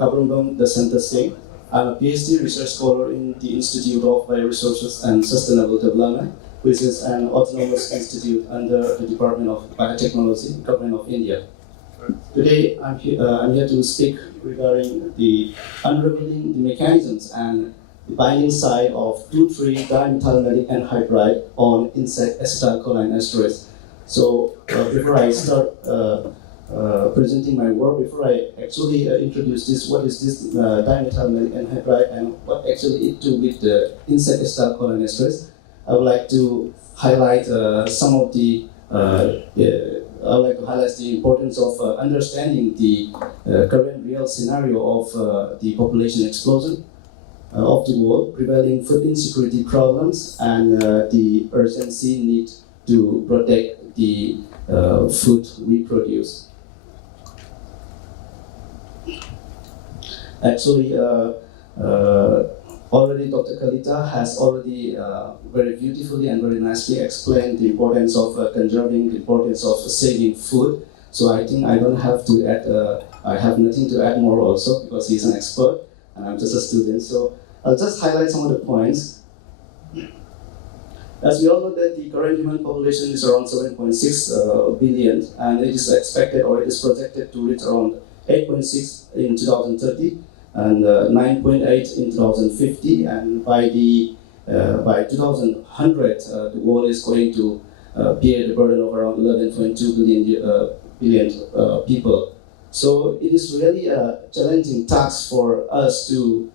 Kabrambam Dasanta Singh. I'm a PhD research scholar in the Institute of Bioresources and Sustainable Development, which is an autonomous institute under the Department of Biotechnology, Government of India. Today, I'm here to speak regarding the unraveling the mechanisms and the binding site of 2,3-dimethylmethylate anhydride on insect acetylcholine esterase. So before I start presenting my work, before I actually introduce this, what is this dimethylmethylate anhydride and what actually it do with the insect acetylcholine esterase, I would like to highlight some of the I would like to highlight the importance of understanding the current real scenario of the population explosion of the world, prevailing food insecurity problems, and the urgency need to protect the food we produce. Actually, already Dr. Kalita has already very beautifully and very nicely explained the importance of conserving, the importance of saving food. So I think I don't have to add, I have nothing to add more also because he's an expert and I'm just a student. So I'll just highlight some of the points. As we all know that the current human population is around 7.6 billion and it is expected or it is projected to reach around 8.6 in 2030. And 9.8 in 2050, and by 2100, the world is going to bear the burden of around 11.2 billion people. So it is really a challenging task for us to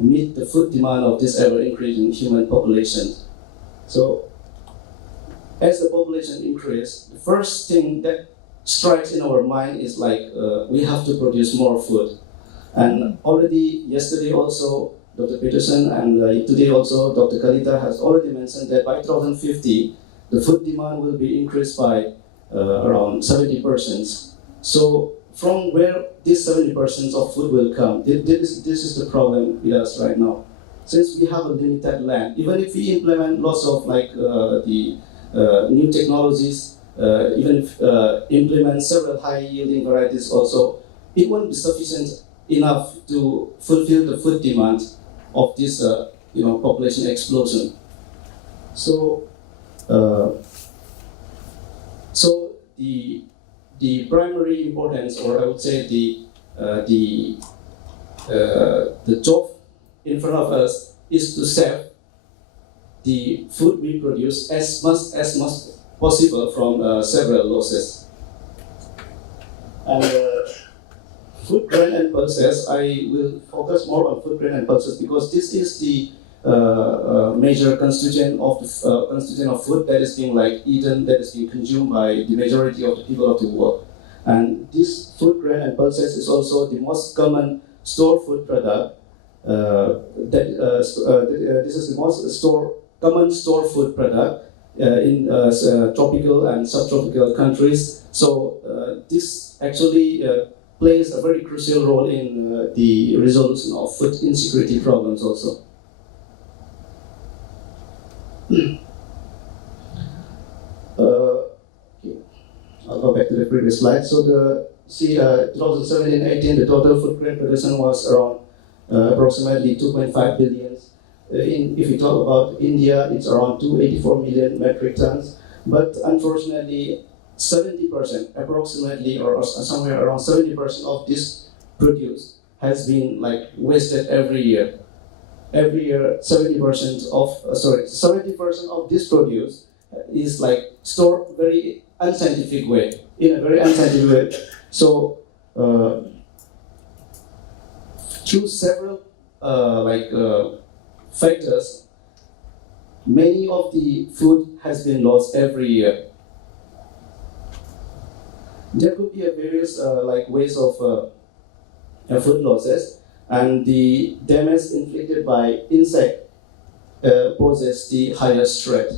meet the food demand of this ever-increasing human population. So as the population increases, the first thing that strikes in our mind is like we have to produce more food. And already yesterday also, Dr. Peterson and today also Dr. Kalita has already mentioned that by 2050, the food demand will be increased by around 70%. So from where this 70% of food will come, this is the problem with us right now. Since we have a limited land, even if we implement lots of like the new technologies, even if implement several high-yielding varieties also, it won't be sufficient enough to fulfill the food demand of this population explosion. So the primary importance, or I would say the job in front of us is to save the food we produce as much possible from several losses. And food grain and pulses, I will focus more on food grain and pulses because this is the major constituent of food that is being like eaten, that is being consumed by the majority of the people of the world. And this food grain and pulses is also the most common store food product. This is the most common store food product in tropical and subtropical countries. So this actually plays a very crucial role in the resolution of food insecurity problems also. I'll go back to the previous slide. So 2017-18, the total food grain production was around approximately 2.5 billion. If we talk about India, it's around 284 million metric tons. But unfortunately, 70% approximately, or somewhere around 70% of this produce has been like wasted every year. Every year, 70% of this produce is like stored very unscientific way, in a very unscientific way. So through several factors, many of the food has been lost every year. There could be various ways of food losses, and the damage inflicted by insect poses the highest threat.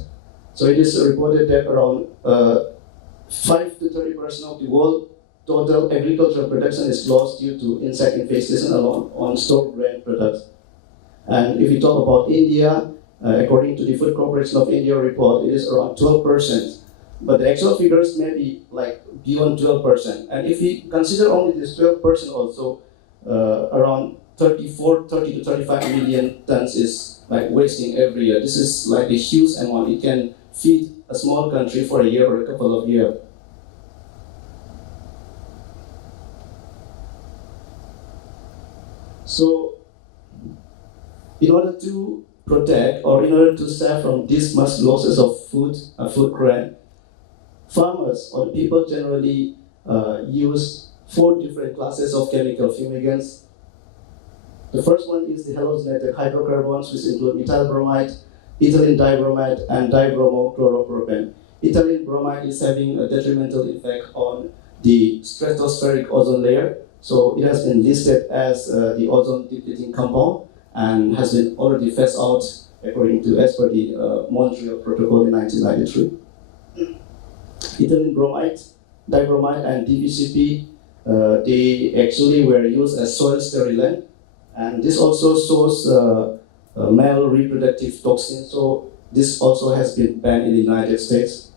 So it is reported that around 5 to 30% of the world total agricultural production is lost due to insect infestation alone on stored grain products. And if we talk about India, according to the Food Corporation of India report, it is around 12%. But the actual figures may be like beyond 12%. And if we consider only this 12% also, around 30 to 35 million tons is like wasting every year. This is like a huge amount. It can feed a small country for a year or a couple of years. So, in order to protect or in order to save from this much losses of food grain, farmers or people generally use 4 different classes of chemical fumigants. The first one is the halogenated hydrocarbons, which include methyl bromide, ethylene dibromide, and dibromochloropropan. Ethylene bromide is having a detrimental effect on the stratospheric ozone layer, so it has been listed as the ozone depleting compound and has been already phased out according to as per the Montreal Protocol in 1993. Ethylene bromide, dibromide, and DVCP, they actually were used as soil sterilant, and this also shows male reproductive toxin, so this also has been banned in the United States.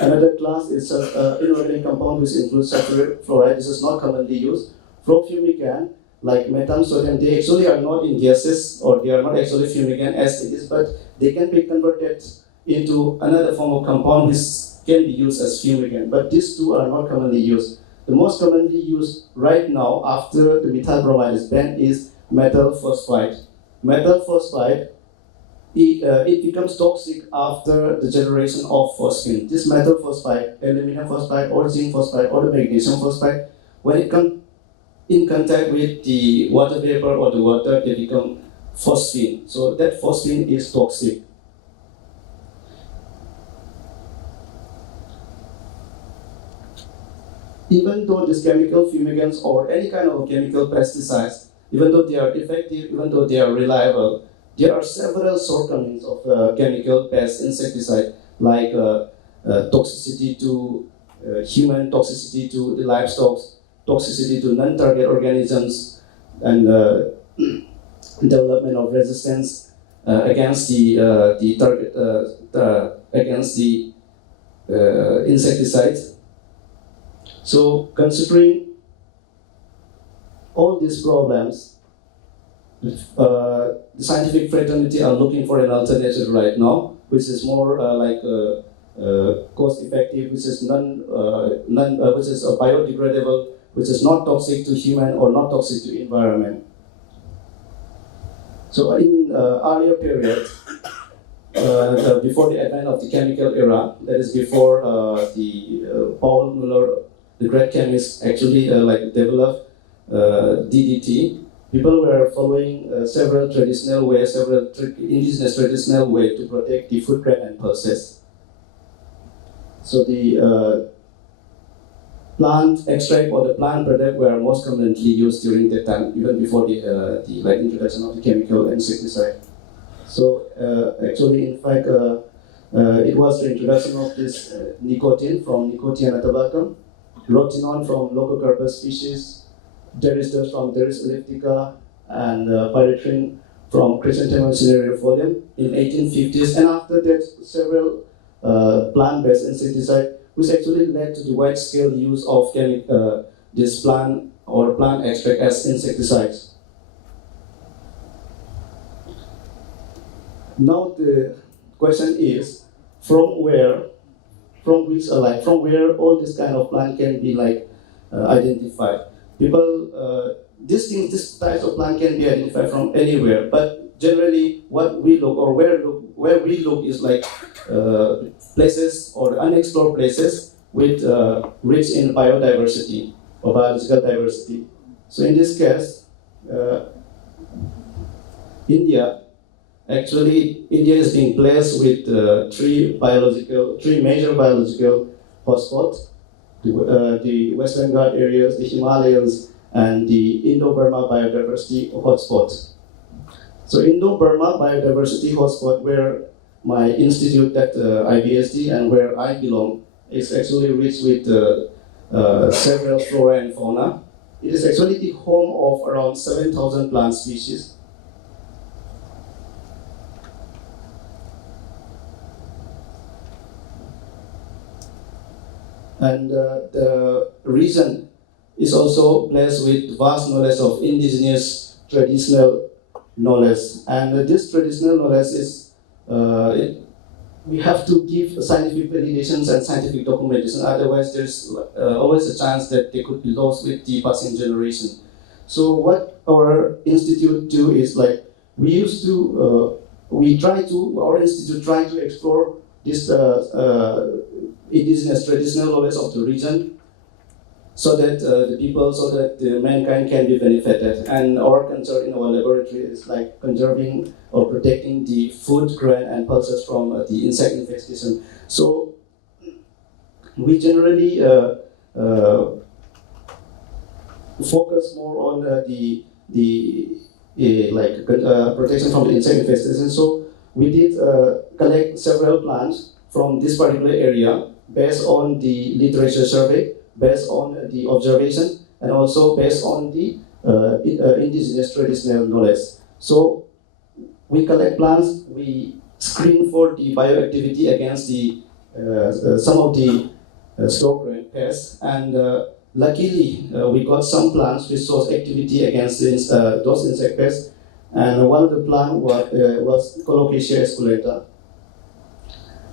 Another class is inorganic compound which includes sulfuric fluoride. This is not commonly used. Fumigant, like methyl sodium, they actually are not in gases or they are not actually fumigant as it is, but they can be converted into another form of compound which can be used as fumigant. But these two are not commonly used. The most commonly used right now after the methyl bromide is banned is metal phosphide. Metal phosphide, it becomes toxic after the generation of phosphine. This metal phosphide, aluminum phosphide, or zinc phosphide, or the magnesium phosphide, when it comes in contact with the water vapor or the water, they become phosphine. So that phosphine is toxic. Even though these chemical fumigants or any kind of chemical pesticides, even though they are effective, even though they are reliable, there are several shortcomings of chemical pest insecticide, like toxicity to human, toxicity to the livestock, toxicity to non-target organisms, and development of resistance against the target against the insecticides. So, considering all these problems, the scientific fraternity are looking for an alternative right now, which is more cost-effective, which is which is biodegradable, which is not toxic to human or not toxic to environment. So, in earlier period, before the advent of the chemical era, that is before Paul Muller, the great chemist, actually developed DDT. People were following several traditional ways, indigenous traditional ways to protect the food grain and pulses. So the plant extract or the plant product were most commonly used during that time, even before the introduction of the chemical insecticide. So actually, in fact, it was the introduction of this nicotine from Nicotiana tabacum, rotenone from Lococarpus species, Derisdus from Deris elliptica, and pyrethrin from Chrysanthemum cinereifolium in 1850s. And after that, several plant-based insecticide, which actually led to the wide-scale use of this plant or plant extract as insecticides. Now the question is, from where all this kind of plant can be identified. People, these types of plant can be identified from anywhere, but generally what we look or where we look is places or unexplored places with rich in biodiversity or biological diversity. So in this case, India is being blessed with three major biological hotspots: the Western Ghat areas, the Himalayas, and the Indo-Burma biodiversity hotspot. So Indo-Burma biodiversity hotspot, where my institute at IBSD and where I belong, is actually rich with several flora and fauna. It is actually the home of around 7,000 plant species. And the reason is also blessed with vast knowledge of indigenous traditional knowledge. And this traditional knowledge is, we have to give scientific validations and scientific documentation, otherwise there's always a chance that they could be lost with the passing generation. So what our institute do is like, our institute try to explore this indigenous traditional knowledge of the region, so that the mankind can be benefited. And our concern in our laboratory is like conserving or protecting the food grain and pulses from the insect infestation. So we generally focus more on protection from the insect infestation. So we did collect several plants from this particular area based on the literature survey, based on the observation, and also based on the indigenous traditional knowledge. So we collect plants, we screen for the bioactivity against the some of the store-grain pests, and luckily we got some plants which shows activity against those insect pests. And one of the plants was Colocasia esculenta.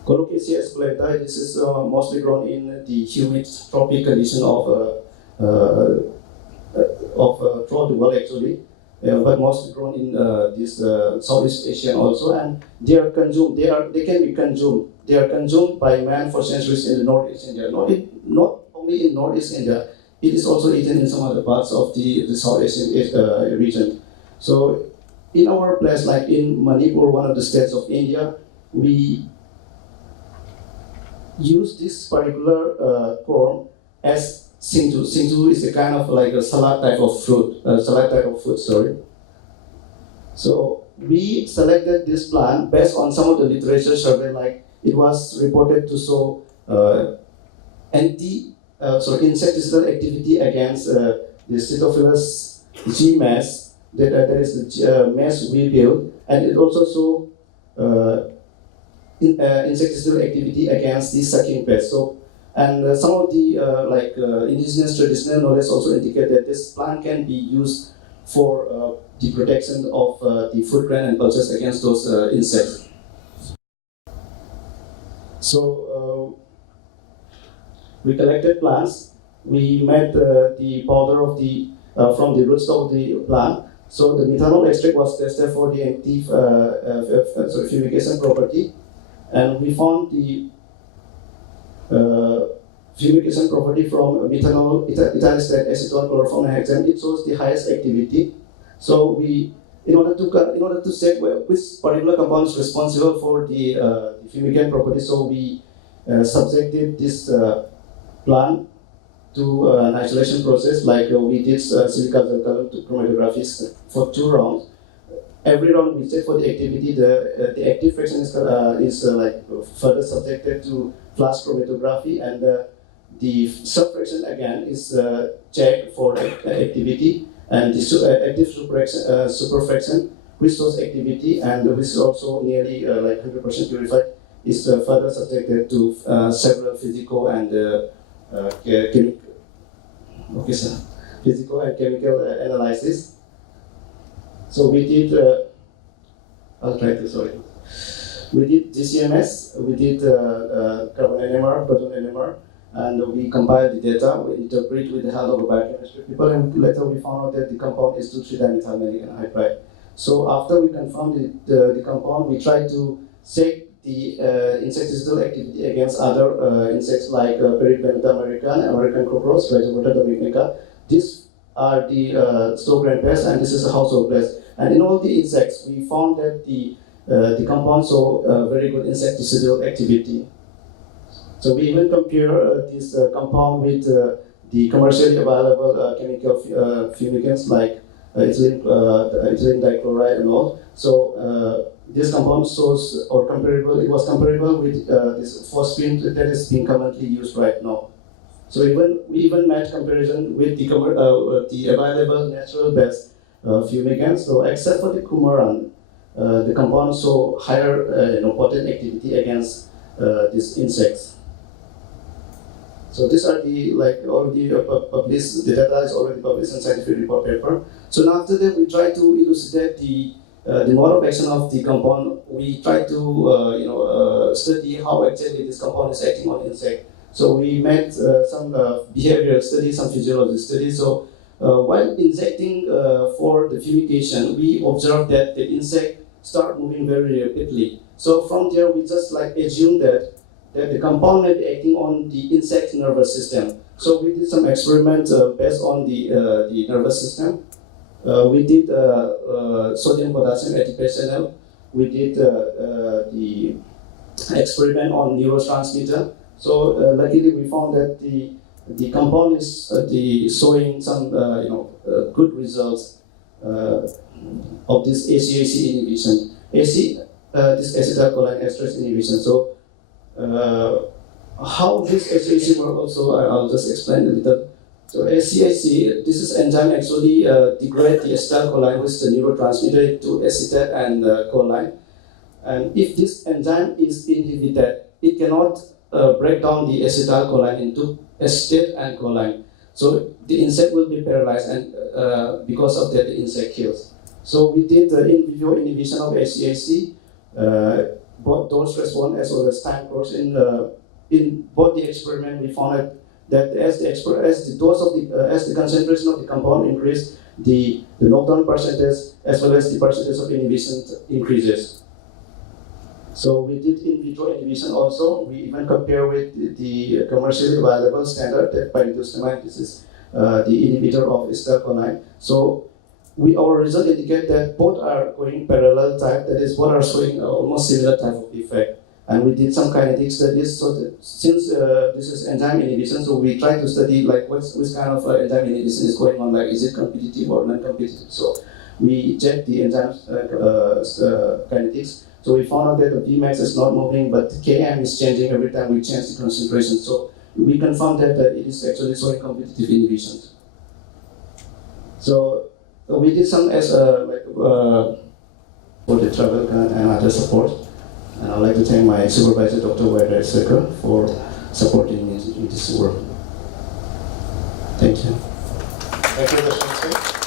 Colocasia esculenta, this is mostly grown in the humid tropic condition of throughout the world actually, but mostly grown in this Southeast Asian also, and they are consumed. They can be consumed. They are consumed by man for centuries in the Northeast India. Not only in Northeast India, it is also eaten in some other parts of the South Asian region. So in our place, like in Manipur, one of the states of India, we use this particular form as singju. Singju is a kind of like a salad type of fruit. So we selected this plant based on some of the literature survey, like it was reported to show insecticidal activity against the Cytophilus G mass. That is the mass we build, and it also show insecticidal activity against the sucking pest. So, and some of the indigenous traditional knowledge also indicate that this plant can be used for the protection of the food grain and pulses against those insects. So we collected plants. We made the powder of the from the roots of the plant. So the methanol extract was tested for the active fumigation property, and we found the fumigation property from methanol, ethyl acetone, chloroform, and hexane. It shows the highest activity. So we, in order to check which particular compound is responsible for the fumigant property, so we subjected this plant to an isolation process, like we did silica color chromatography for 2 rounds. Every round we check for the activity. The active fraction is further subjected to flash chromatography, and the subfraction again is checked for activity, and the active superfraction, which shows activity and which is also nearly 100% purified, is further subjected to several physical and physical and chemical analysis. So we did. We did GCMS, we did carbon NMR, proton NMR, and we compiled the data. We interpret with the help of biochemistry people, and later we found out that the compound is 2,3-dimethyl anhydride. So after we confirmed the compound, we tried to check the insecticidal activity against other insects like Periplaneta American cockroach, Rhizobota dominica. These are the store-grain pests, and this is a household pest. And in all the insects, we found that the compound show very good insecticidal activity. So we even compare this compound with the commercially available chemical fumigants like ethylene dichloride and all. So this compound shows comparable. It was comparable with this phosphine that is being commonly used right now. So we even made comparison with the available natural best fumigants. So except for the coumarin, the compounds show higher potent activity against these insects. So these are the already published. The data is already published in scientific report paper. So now after that, we try to elucidate the mode of action of the compound. We try to study how actually this compound is acting on insect. So we made some behavioral studies, some physiology studies. So while injecting for the fumigation, we observed that the insect start moving very rapidly. So from there, we just assume that the compound may be acting on the insect nervous system. So we did some experiments based on the nervous system. We did sodium potassium ATP. We did the experiment on neurotransmitter. So luckily we found that the compound is showing some good results of this ACAC inhibition. This acetylcholine esterase inhibition. So how this ACAC works also, I'll just explain a little. So ACAC, this is enzyme actually degrade the acetylcholine, which is the neurotransmitter, to acetate and choline. And if this enzyme is inhibited, it cannot break down the acetylcholine into acetate and choline. So the insect will be paralyzed, and because of that, the insect kills. So we did the in vivo inhibition of ACAC, both dose response as well as time course. In both the experiment, we found that as the concentration of the compound increased, the knockdown percentage as well as the percentage of inhibition increases. So we did in vitro inhibition also. We even compare with the commercially available standard that pyridostigmine. This is the inhibitor of acetylcholine. So our result indicate that both are going parallel type. That is, both are showing almost similar type of effect. And we did some kinetic studies. So since this is enzyme inhibition, so we try to study which kind of enzyme inhibition is going on. Is it competitive or non-competitive? So we checked the enzyme kinetics. So we found out that the Vmax is not moving, but Km is changing every time we change the concentration. So we confirmed that it is actually showing competitive inhibition. So we did some for the travel and other support. And I'd like to thank my supervisor, Dr. Waida Secker, for supporting me in this work. Thank you. Thank you, Dasanta Singh.